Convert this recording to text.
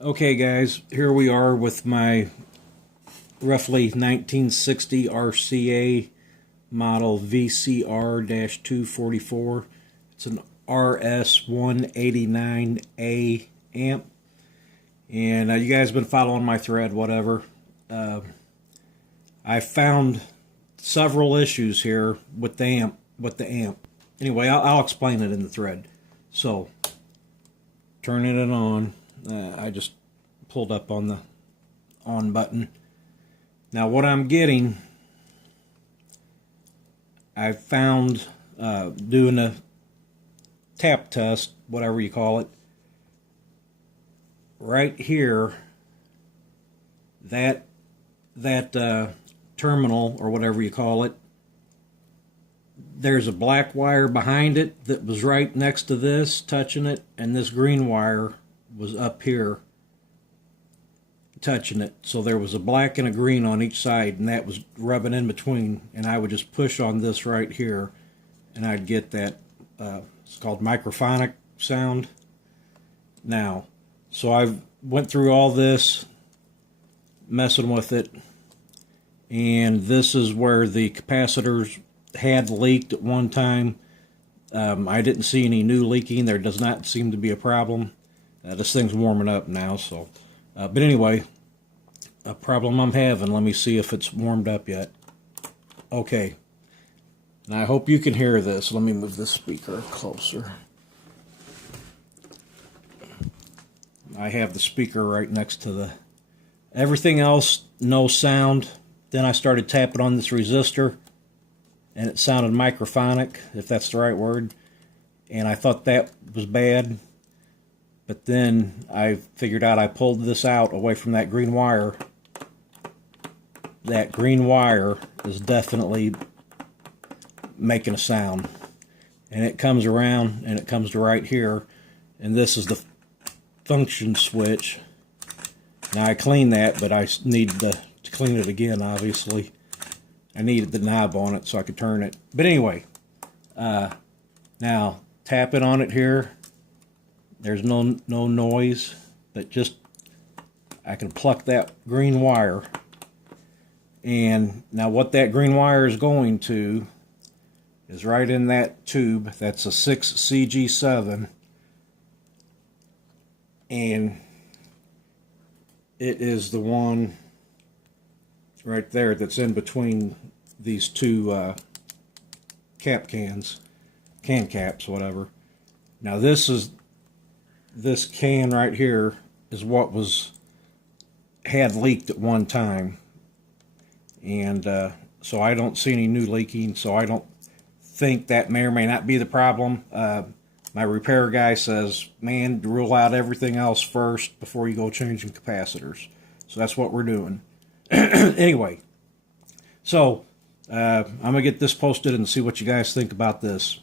Okay guys, here we are with my roughly 1960 RCA model VCR-244. It's an RS-189A amp. And you guys have been following my thread, whatever. I found several issues here with the amp. Anyway, I'll explain it in the thread. So, turning it on. I just pulled up on the on button. Now what I'm getting, I found doing a tap test, whatever you call it, right here, that terminal or whatever you call it, there's a black wire behind it that was right next to this, touching it, and this green wire was up here touching it. So there was a black and a green on each side, and that was rubbing in between, and I would just push on this right here and I'd get that it's called microphonic sound. Now, so I went through all this messing with it, and this is where the capacitors had leaked at one time. I didn't see any new leaking. There does not seem to be a problem. This thing's warming up now, so. But anyway, a problem I'm having. Let me see if it's warmed up yet. Okay. Now I hope you can hear this. Let me move this speaker closer. I have the speaker right next to the... Everything else, no sound. Then I started tapping on this resistor, and it sounded microphonic, if that's the right word. And I thought that was bad. But then I figured out I pulled this out away from that green wire. That green wire is definitely making a sound. And it comes around and it comes to right here. And this is the function switch. Now I cleaned that, but I needed to clean it again, obviously. I needed the knob on it so I could turn it. But anyway, now tapping on it here. There's no noise, but just I can pluck that green wire. And now what that green wire is going to is right in that tube. That's a 6CG7. And it is the one right there that's in between these two cap cans, can caps, whatever. Now this can right here is what had leaked at one time, and so I don't see any new leaking, so I don't think that may or may not be the problem. My repair guy says, man, rule out everything else first before you go changing capacitors. So that's what we're doing. Anyway, so I'm gonna get this posted and see what you guys think about this.